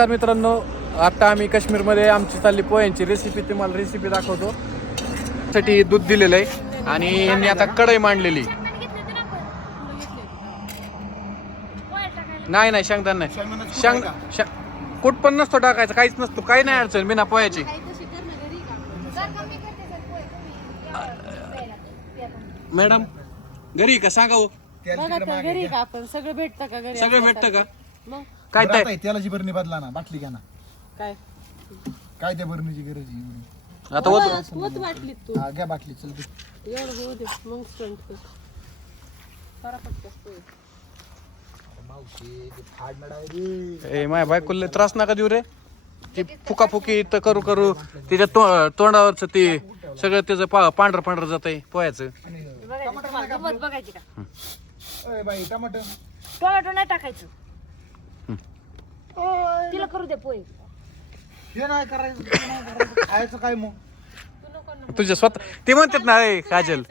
तर मित्रांनो आता आम्ही काश्मीरमध्ये आमची चालली पोह्यांची रेसिपी तुम्हाला रेसिपी दाखवतो. साठी दूध दिलेलं आहे. आणि यांनी आता कढई मांडलेली. नाही नाही शेंगदाण नाही. शेंग शे- कुठ पण नसतो टाकायचं काहीच नसतो. काही नाही अडचण बिना पोह्याची. मॅडम घरी का? सांगा हो. घरी का आपण? सगळं भेटतं का सगळं भेटतं का? काय बरं काय आता तेलाची बरणी बदला ना बाटली घ्या ना. काय? काय त्या बरणीची गरज आहे एवढी? आता होत होत वाटली तू. हा घ्या बाटली चल तू. एवढं होऊ दे मग स्टंट कर. करा पटकन पोहे. ए माय बायकोला लय त्रास नका देऊ रे. ती फुकाफुकी तर करू करू तिच्या तो तोंडावरच ते सगळं त्याचं पा पांढरं पांढरं जात आहे पोह्याचं. गंमत बघायची का? अय बाई टमाटर. टोमॅटो नाही टाकायचं. तिला करू दे पोहे. हे नाही करायचं ते नाही करायचं. खायचं काय मग? तुझ्या स्वतः ते म्हणतात ना अय काजल.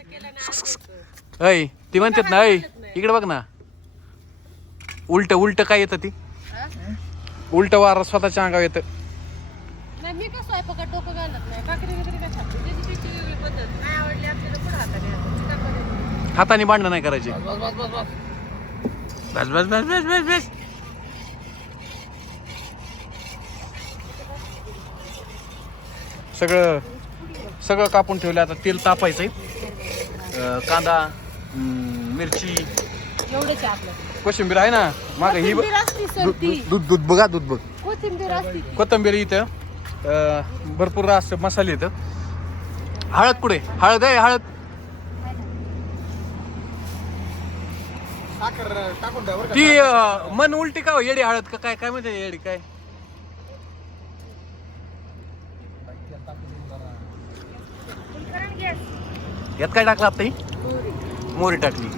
अय ती म्हणतात ना अय इकडे बघ ना. उलट उलट काय येतं ती? उलट वार स्वतःच्या अंगावर येतं. नाही मी कसं आहे पकड डोकं घालत नाही. काकडी वगैरे काय खाते त्याची त्याची वेगळी पद्धत. नाही आवडली आपल्याला पुढे हाताने हाताने. काय करायचं? हाताने भांडणं नाही करायची. बस बस बस बस बस बस. सगळं सगळं कापून ठेवलं. आता तेल तापायचंय. अं, कांदा मिरची. एवढंच आहे आपलं. कोशिंबीर आहे ना? माग ही ब- कोथिंबीर असती सर दूध ती. दूध- दूध दूध बघा दूध बघ. कोथिंबीर असती ती. कोथंबीर इथं. अं, भरपूर असं मसाले इथं. हळद पुढे हळद आहे हळद. साखर टाकून द्या बरं का. ती अं, मन उलटी का हो? येडी हळद का? काय काय म्हणते येडी? काय? यात काय टाकलं आता ही? मोरी टाकली.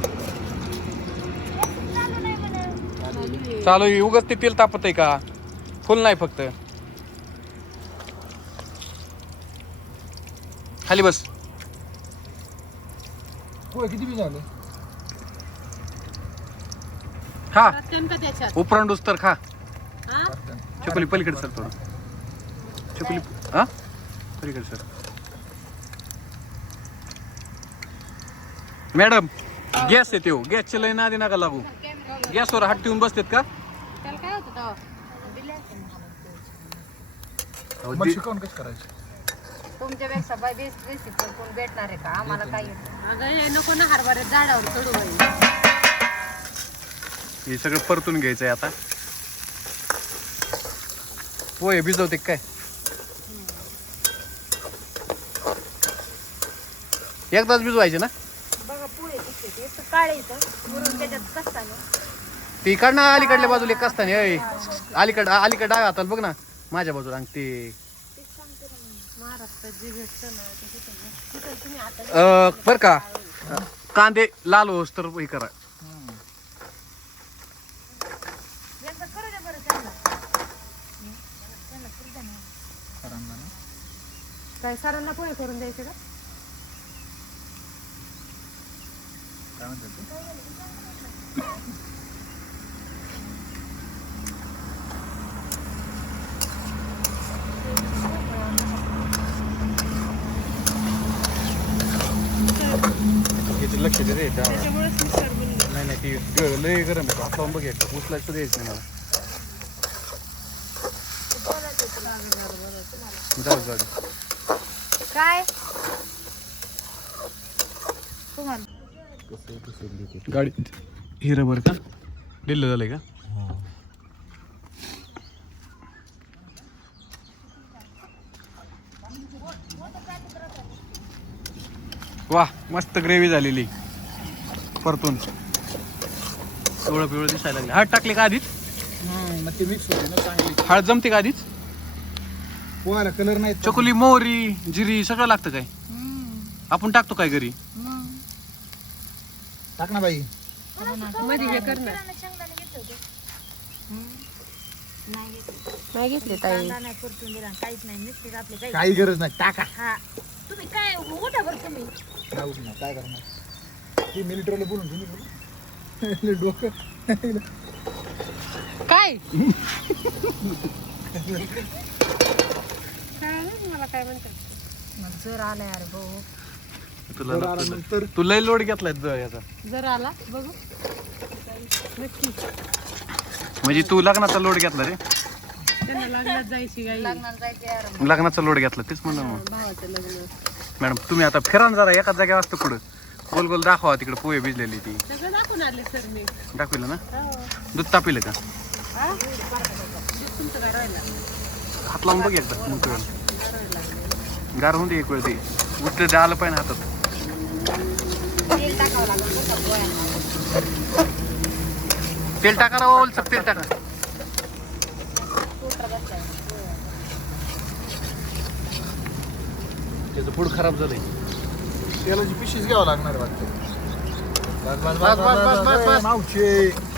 चालू आहे. उगाच ते तेल तापत आहे का? फुल नाही फक्त. खाली बस. किती बी झाले? खा. रत्त्यान का त्याच्यात? उपरांडूस तर खा. हा? चकुली पलीकडे सर थोडं. चकुली हा? पलीकडे सर मॅडम गॅस येते हो. गॅसची लय नादी नका लागू. गॅसवर हात ठेवून बसतात का? त्याला काय होतं तेव्हा? अहो, मग दे- शिकवून कसं करायचं? तुमच्यापेक्षा बाय बेस्ट रेसिपी कोण भेटणार आहे का? आम्हाला काय अगं हे नको ना हरभऱ्यात झाडावर चढू बाई. हे सगळं परतून घ्यायचंय आता. पोहे भिजवते काय? एकदाच भिजवायचे ना? बघा पोहे दिसते ते तर काळे इथं वरून त्याच्यात कसताने ती काढ ना अलीकडल्या बाजूला एक असताना अय अलीकड अलीकड डाव्या हाताला बघ ना. माझ्या बाजूला आणि ते महाराष्ट्रात जे भेटतं ना ते तिथं ना. तिथं तुम्ही आता अं, बर का. कांदे लाल होस तर हे करा. एकदा करू द्या बरं त्यांना. सरांना ना. काय सरांना पोहे करून द्यायचे का? काय म्हणतात लक्ष दे रे नाही नाही ती लय गरम आहे हात लावून बघ उचलायचं सुद्धा यायचं नाही मला जाऊ जाऊ दे. काय गाडी हिरं बरं का? दिलं झालंय का? वा मस्त ग्रेव्ही झालेली. परतून. पिवळं पिवळं दिसायला लागले. हळद टाकली का आधीच? मग ते मिक्स होते ना चांगली. हळद जमते का आधीच? पोहायला कलर नाही चकुली मोहरी जिरी सगळं लागतं काय? आपण टाकतो काय घरी? टाक ना बाई. मध्ये हे कर ना. नाही घेतले ताई. कांदा नाही परतून दिला काहीच नाही आपले काही. काही गरज नाही टाका. हा. तुम्ही काय उठा बरं तुम्ही? काय करणार? ती मिलिटरीला बोलून तुम्ही बोलू. डोकं. काय? मला काय म्हणतात? मग जर आलाय अरे भाऊ तुला जर आला मग तर. तुला लोड घेतलाय याचा. जर आला बघू. नक्की. म्हणजे तू लग्नाचा लोड घेतला रे. त्यांना लग्नात जायची गाई. लग्नाला जायचे यार लग्नाचा लोड घेतला तेच म्हणलं मग. भावाचं लग्न. मॅडम तुम्ही आता फिरा ना जरा एकाच जागेवर असतं पुढं. गोल गोल दाखवा तिकडे पोहे भिजलेली ती. सगळं दाखवून आले सर मी. दाखविलं ना? हो. दूध तापिलं का? तुमचं काय राहिलं हात लावून बघ एकदा मग कळेल. गार होऊन दे एक वेळ ते उठलं ते आलं पाहिजे हातात. तेल टाकावं लागेल बरं का. तेल टाका ना तेल टाका. त्याचं फूड खराब झालंय तेलाची पिशीच घ्यावं लागणार वाटतं बस बस बस, बस, बस, बस, बस. मावशे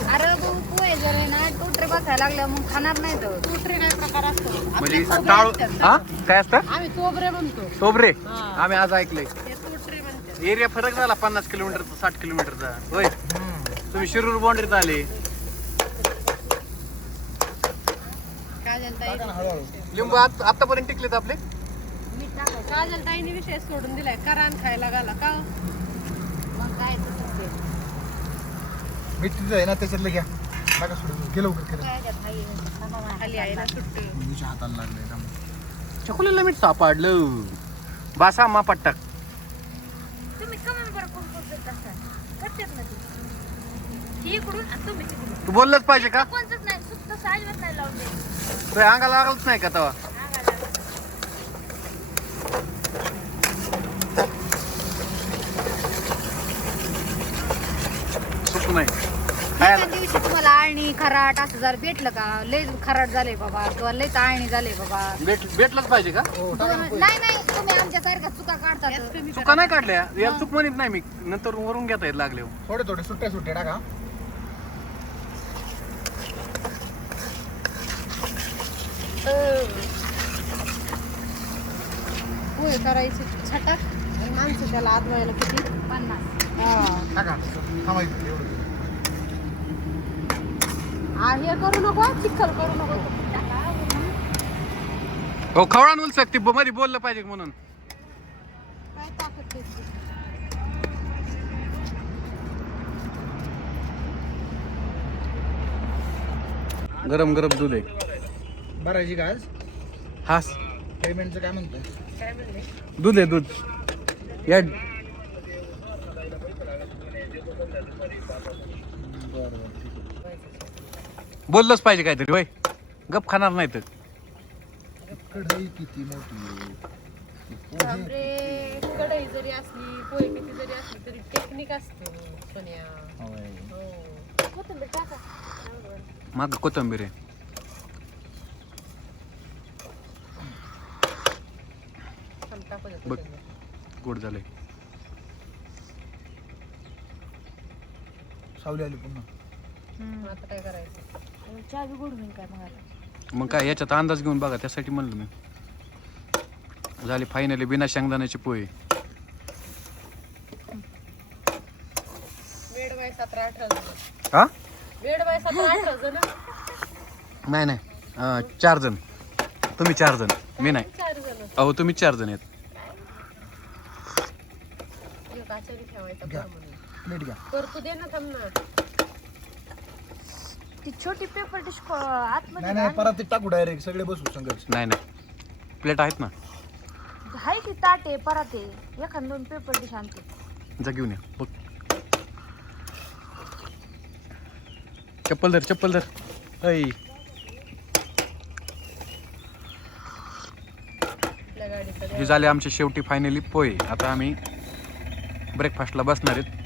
अरे भाऊ पोहे जर आहे ना टोटरे बसायला लागल्या मग खाणार नाही तर टोटरी काय प्रकार असतो म्हणजे टाळ. हा काय असतं आम्ही चोबरे म्हणतो सोबरे हा. आम्ही आज ऐकलंय ते एरिया फरक झाला पन्नास किलोमीटरचा साठ किलोमीटरचा. होय. तुम्ही शिरूर बाउंड्रीत आले. लिंबू आत- आतापर्यंत टिकलेत आपले? काजल ताईने विषय सोडून दिलाय. करान खायला घाला का हो? मग काय तसंच ते. मिठीचं आहे ना त्याच्यातलं घ्या. टाका सोडून. गेलो लवकर खाली आहे ना सुट्ट मुलीच्या हाताला लागलंय त्यामुळे. चकुलीला मीठ सापडलं. बासा मापाट टाक तुम्ही कमी बरं कोण कोण करत असता ना ते ही इकडून आणि तुम्ही तिकडून. तू बोललंच पाहिजे का? कोणतंच नाही अजिबात नाही लावून तुझ्या अंगाला लागलंच नाही का तेव्हा सुकू नाही. काय एका दिवशी तुम्हाला आळणी खराट असं जर भेटलं का लय खराट झाले बाबा किंवा लय आळणी झाले बाबा. भेट भेटलंच पाहिजे का? हो ना नाही नाही तुम्ही आमच्यासारख्या चुका काढतात चुका नाही काढल्या याला चूक म्हणत नाही मी. नंतर वरून घेता येत लागले थोडे थोडे सुट्ट्या सुट्ट्या टाका. पोहे करायचे छटाक. आणि माणसं त्याला आदवायला किती? पन्नास. हा. टाका. थांबायचं एवढं. हे करू नको चिखल करू नको. हो खवळा उल सकते मध्ये बोललं पाहिजे म्हणून. काय ताकद त्याची? गरम गरम दूध आहे. भरायची का आज? हास. पेमेंटचं काय म्हणतोय? काय म्हणले दूध आहे दूध. या बरं. बोललंच पाहिजे काहीतरी होय. गप खाणार नाही तर. कढई किती मोठी बापरे कढई जरी असली किती जरी असली तरी टेक्निक असते सोन्या. हो. कोथिंबीर टाका. माग कोथंबीर आहे. थांब, टाकू दे बघ. कोथिंबीर. गोड झालंय. सावली आली पुन्हा आता काय करायचं? चहा बी गोड होईल काय मग आता? मग काय याच्यात अंदाज घेऊन बघा त्यासाठी म्हणलं मी. झाली फायनली बिना शेंगदाण्याची पोहे वेड बाय सतरा अठरा जण हा? वेड बाय सतरा अठरा जण नाही नाही. अं, चार जण. तुम्ही चार जण. मी नाही. अहो तुम्ही चार जण आहेत. घ्या. दे ना थांब ना. ती छोटी पेपर डिश नाही आतमध्ये नाही परत ते टाकू डायरेक्ट सगळे बसू संघर्ष नाही नाही. प्लेट आहेत ना? हाय की ताट आहे परत आहे. एखाद दोन पेपर डिश आणते. जा घेऊन या. बघ. चप्पल धर चप्पल धर. ऐ. हे झाले आमचे शेवटी फायनली पोहे. आता आम्ही ब्रेकफास्टला बसणार आहेत.